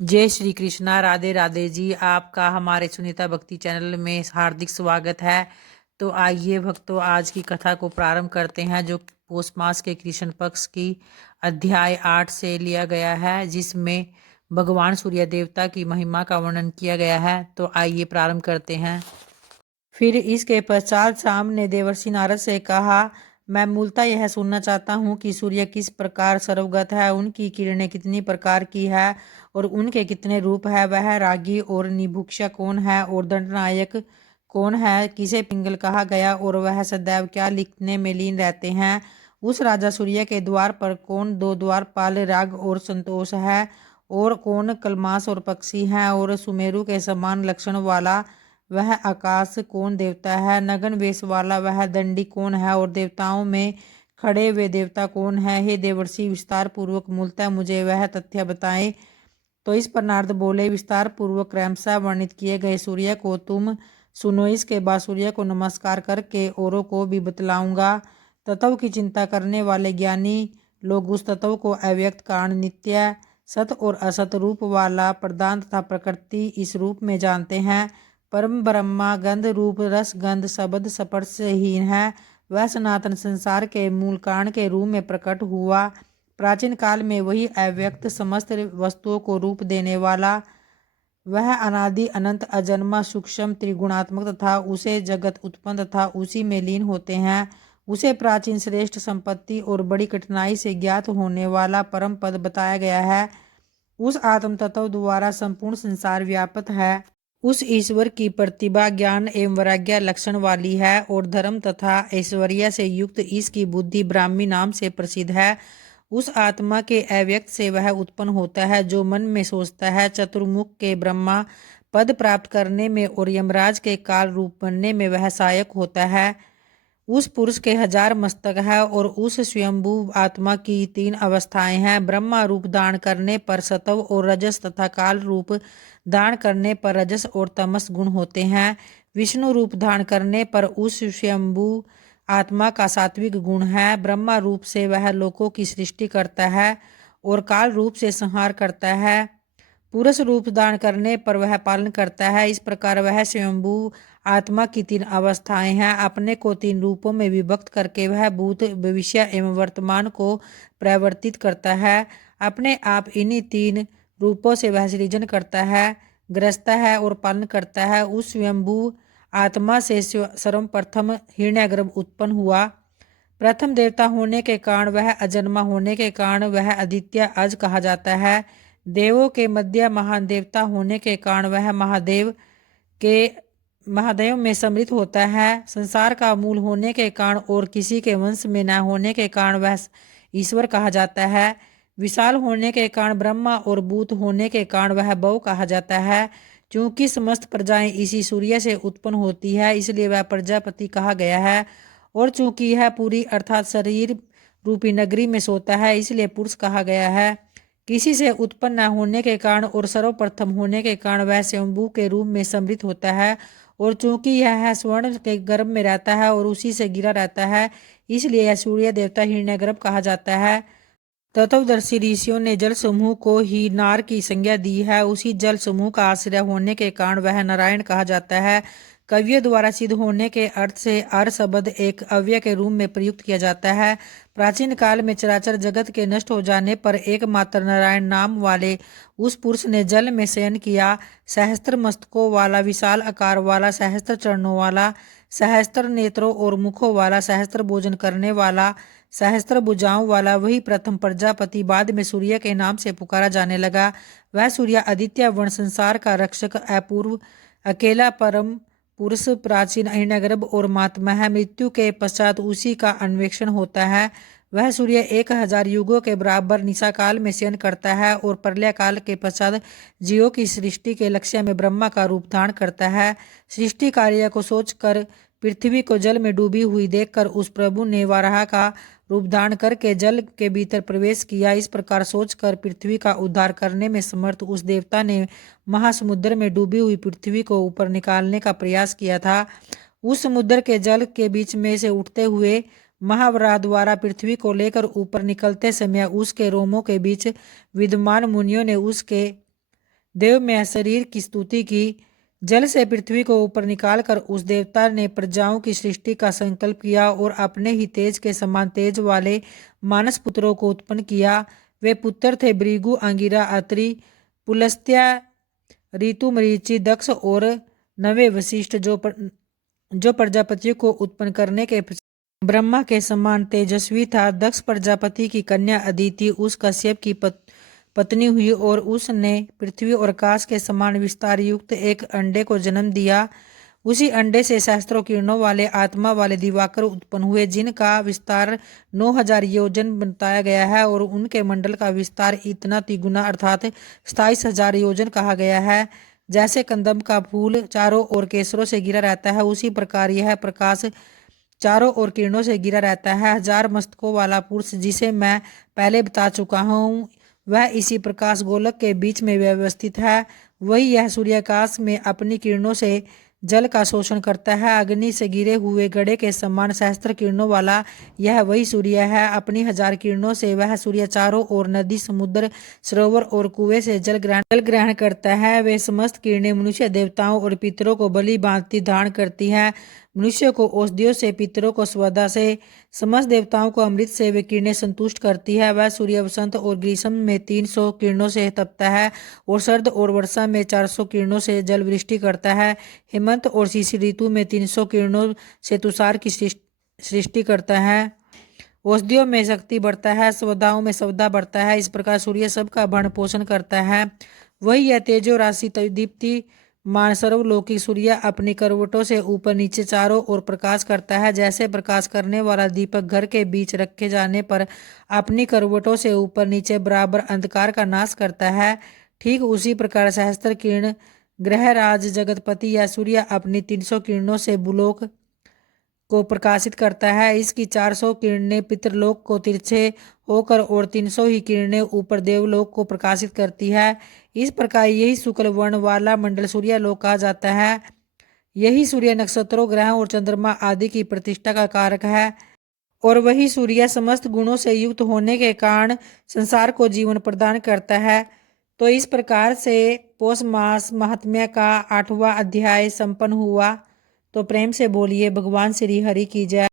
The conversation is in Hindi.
जय श्री कृष्णा। राधे राधे जी। आपका हमारे सुनीता भक्ति चैनल में हार्दिक स्वागत है। तो आइए भक्तों, आज की कथा को प्रारंभ करते हैं, जो पौष मास के कृष्ण पक्ष की अध्याय 8 से लिया गया है, जिसमें भगवान सूर्य देवता की महिमा का वर्णन किया गया है। तो आइए प्रारंभ करते हैं। फिर इसके पश्चात शाम ने देवर्षि नारद से कहा, मैं मूलतः यह सुनना चाहता हूँ कि सूर्य किस प्रकार सर्वगत है, उनकी किरणें कितनी प्रकार की है और उनके कितने रूप है। वह रागी और निभुक्षा कौन है और दंडनायक कौन है, किसे पिंगल कहा गया और वह सदैव क्या लिखने में लीन रहते हैं। उस राजा सूर्य के द्वार पर कौन दो द्वारपाल राग और संतोष है और कौन कलमास और पक्षी हैं और सुमेरु के समान लक्षण वाला वह आकाश कौन देवता है। नगन वेश वाला वह दंडी कौन है और देवताओं में खड़े हुए देवता कौन है। हे देवर्षि, विस्तार पूर्वक मूलतः मुझे वह तथ्य बताएं। तो इस पर नारद बोले, विस्तार पूर्वक क्रमशः वर्णित किए गए सूर्य को तुम सुनो। इसके बाद सूर्य को नमस्कार करके औरों को भी बतलाऊंगा। तत्व की चिंता करने वाले ज्ञानी लोग उस तत्व को अव्यक्त कारण, नित्य, सत और असत रूप वाला, प्रधान तथा प्रकृति इस रूप में जानते हैं। परम ब्रह्मा गंध रूप रस गंध शब्द स्पर्शहीन है। वह सनातन संसार के मूल कारण के रूप में प्रकट हुआ। प्राचीन काल में वही अव्यक्त समस्त वस्तुओं को रूप देने वाला, वह अनादि अनंत अजन्मा सूक्ष्म त्रिगुणात्मक तथा उसे जगत उत्पन्न तथा उसी में लीन होते हैं। उसे प्राचीन श्रेष्ठ संपत्ति और बड़ी कठिनाई से ज्ञात होने वाला परम पद बताया गया है। उस आत्म तत्व द्वारा संपूर्ण संसार व्याप्त है। उस ईश्वर की प्रतिभा ज्ञान एवं वैराग्य लक्षण वाली है और धर्म तथा ऐश्वर्य से युक्त इसकी बुद्धि ब्राह्मी नाम से प्रसिद्ध है। उस आत्मा के अव्यक्त से वह उत्पन्न होता है जो मन में सोचता है। चतुर्मुख के ब्रह्मा पद प्राप्त करने में और यमराज के काल रूप बनने में वह सहायक होता है। उस पुरुष के 1000 मस्तक है और उस स्वयंभू आत्मा की 3 अवस्थाएं हैं। ब्रह्मा रूप दान करने पर सत्व और रजस तथा काल रूप दान करने पर रजस और तमस गुण होते हैं। विष्णु रूप धारण करने पर उस स्वयंभू आत्मा का सात्विक गुण है। ब्रह्मा रूप से वह लोकों की सृष्टि करता है और काल रूप से संहार करता है। पुरुष रूप धारण करने पर वह पालन करता है। इस प्रकार वह स्वयंभू आत्मा की 3 अवस्थाएं हैं। अपने को 3 रूपों में विभक्त करके वह भूत, भविष्य एवं वर्तमान को प्रवर्तित करता है। अपने आप इन्हीं 3 रूपों से वह सृजन करता है, ग्रसता है और पालन करता है। उस स्वयंभू आत्मा से सर्वप्रथम हिरण्यगर्भ उत्पन्न हुआ। प्रथम देवता होने के कारण वह अजन्मा होने के कारण वह आदित्य अज कहा जाता है। देवों के मध्य महान देवता होने के कारण वह महादेव में सम्मिलित होता है। संसार का मूल होने के कारण और किसी के वंश में न होने के कारण वह ईश्वर कहा जाता है। विशाल होने के कारण ब्रह्मा और भूत होने के कारण वह बहु कहा जाता है। चूंकि समस्त प्रजाएं इसी सूर्य से उत्पन्न होती है, इसलिए वह प्रजापति कहा गया है। और चूंकि यह पूरी अर्थात शरीर रूपी नगरी में सोता है, इसलिए पुरुष कहा गया है। किसी से उत्पन्न न होने के कारण और सर्वप्रथम होने के कारण वह स्वयंभू के रूप में सम्मिलित होता है। और चूंकि यह स्वर्ण के गर्भ में रहता है और उसी से घिरा रहता है, इसलिए यह सूर्य देवता हिरण्यगर्भ कहा जाता है। तत्वदर्शी ऋषियों ने जल समूह को ही नार की संज्ञा दी है। उसी जल समूह का आश्रय होने के कारण वह नारायण कहा जाता है। कवियों द्वारा सिद्ध होने के अर्थ से अर शब्द एक अव्यय के रूप में प्रयुक्त किया जाता है। प्राचीन काल में चराचर जगत के नष्ट हो जाने पर एकमात्र नारायण नाम वाले उस पुरुष ने जल में शयन किया। सहस्त्र मस्तकों वाला, विशाल आकार वाला, सहस्त्र चरणों वाला, सहस्त्र नेत्रों और मुखों वाला, सहस्त्र भोजन करने वाला, सहस्त्र भुजाओं वाला वही प्रथम प्रजापति बाद में सूर्य के नाम से पुकारा जाने लगा। वह सूर्य आदित्य वर्ण संसार का रक्षक, अपूर्व, अकेला परम पुरुष, प्राचीन, हिरण्यगर्भ और महात्मा है। मृत्यु के पश्चात उसी का अन्वेषण होता है। वह सूर्य 1000 युगों के बराबर निशा काल में शयन करता है और प्रलय काल के पश्चात जीवों की सृष्टि के लक्ष्य में ब्रह्मा का रूप धारण करता है। सृष्टि कार्य को सोचकर पृथ्वी को जल में डूबी हुई देखकर उस प्रभु ने वाराह का रूप धारण करके जल के भीतर प्रवेश किया। इस प्रकार सोचकर पृथ्वी का उद्धार करने में समर्थ उस देवता ने महासमुद्र में डूबी हुई पृथ्वी को ऊपर निकालने का प्रयास किया था। उस समुद्र के जल के बीच में से उठते हुए महावराह द्वारा पृथ्वी को लेकर ऊपर निकलते समय उसके रोमों के बीच विद्यमान मुनियों ने उसके देव में शरीर की स्तुति की। जल से पृथ्वी को ऊपर निकालकर उस देवता ने प्रजाओं की सृष्टि का संकल्प किया और अपने ही तेज के समान तेज वाले मानस पुत्रों को उत्पन्न किया। वे पुत्र थे भृगु, अंगिरा, अत्रि, पुलस्त्य, ऋतु, मरीचि, दक्ष और नवे वशिष्ठ, जो प्रजापति को उत्पन्न करने के ब्रह्मा के समान तेजस्वी था। दक्ष प्रजापति की कन्या अदिति उस कश्यप की पत्नी हुई और उसने पृथ्वी और आकाश के समान विस्तार युक्त एक अंडे को जन्म दिया। उसी अंडे से सहस्त्रों किरणों वाले आत्मा वाले दिवाकर उत्पन्न हुए, जिनका विस्तार 9000 योजन बताया गया है और उनके मंडल का विस्तार इतना तिगुना अर्थात 27,000 योजन कहा गया है। जैसे कंदम का फूल चारों ओर केसरों से घिरा रहता है, उसी प्रकार यह प्रकाश चारों ओर किरणों से घिरा रहता है। 1000 मस्तकों वाला पुरुष, जिसे मैं पहले बता चुका हूँ, वह इसी प्रकाश गोलक के बीच में व्यवस्थित है। वही यह सूर्याकाश में अपनी किरणों से जल का शोषण करता है। अग्नि से गिरे हुए गड़े के समान सहस्त्र किरणों वाला यह वही सूर्य है। अपनी 1000 किरणों से वह सूर्य चारों ओर नदी, समुद्र, सरोवर और कुएं से जल ग्रहण करता है। वे समस्त किरणें मनुष्य, देवताओं और पितरों को बलि भांति धारण करती हैं। मनुष्य को औषधियों से, पितरों को स्वदा से, समस्त देवताओं को अमृत से वे किरणें संतुष्ट करती है। वह सूर्य वसंत और ग्रीष्म में 300 किरणों से तपता है और सर्द और वर्षा में 400 किरणों से जल वृष्टि करता है। हेमंत और शिशिर ऋतु में 300 किरणों से तुषार की सृष्टि करता है। औषधियों में शक्ति बढ़ता है, स्वदाओं में स्वदा बढ़ता है। इस प्रकार सूर्य सबका भरण पोषण करता है। वही यह तेजो राशि दीप्ति मान सर्वलौकिक सूर्य अपनी करवटों से ऊपर नीचे चारों ओर प्रकाश करता है। जैसे प्रकाश करने वाला दीपक घर के बीच रखे जाने पर अपनी करवटों से ऊपर नीचे बराबर अंधकार का नाश करता है, ठीक उसी प्रकार सहस्त्र किरण ग्रहराज जगतपति या सूर्य अपनी 300 किरणों से भूलोक को प्रकाशित करता है। इसकी 400 किरणें पितरलोक को तिरछे होकर और 300 ही किरणें ऊपर देवलोक को प्रकाशित करती है। इस प्रकार यही शुक्ल वर्ण वाला मंडल सूर्यालोक कहा जाता है। यही सूर्य नक्षत्रों, ग्रहों और चंद्रमा आदि की प्रतिष्ठा का कारक है और वही सूर्य समस्त गुणों से युक्त होने के कारण संसार को जीवन प्रदान करता है। तो इस प्रकार से पौष मास महात्म्य का 8वां अध्याय संपन्न हुआ। तो प्रेम से बोलिए भगवान श्री हरि की जय।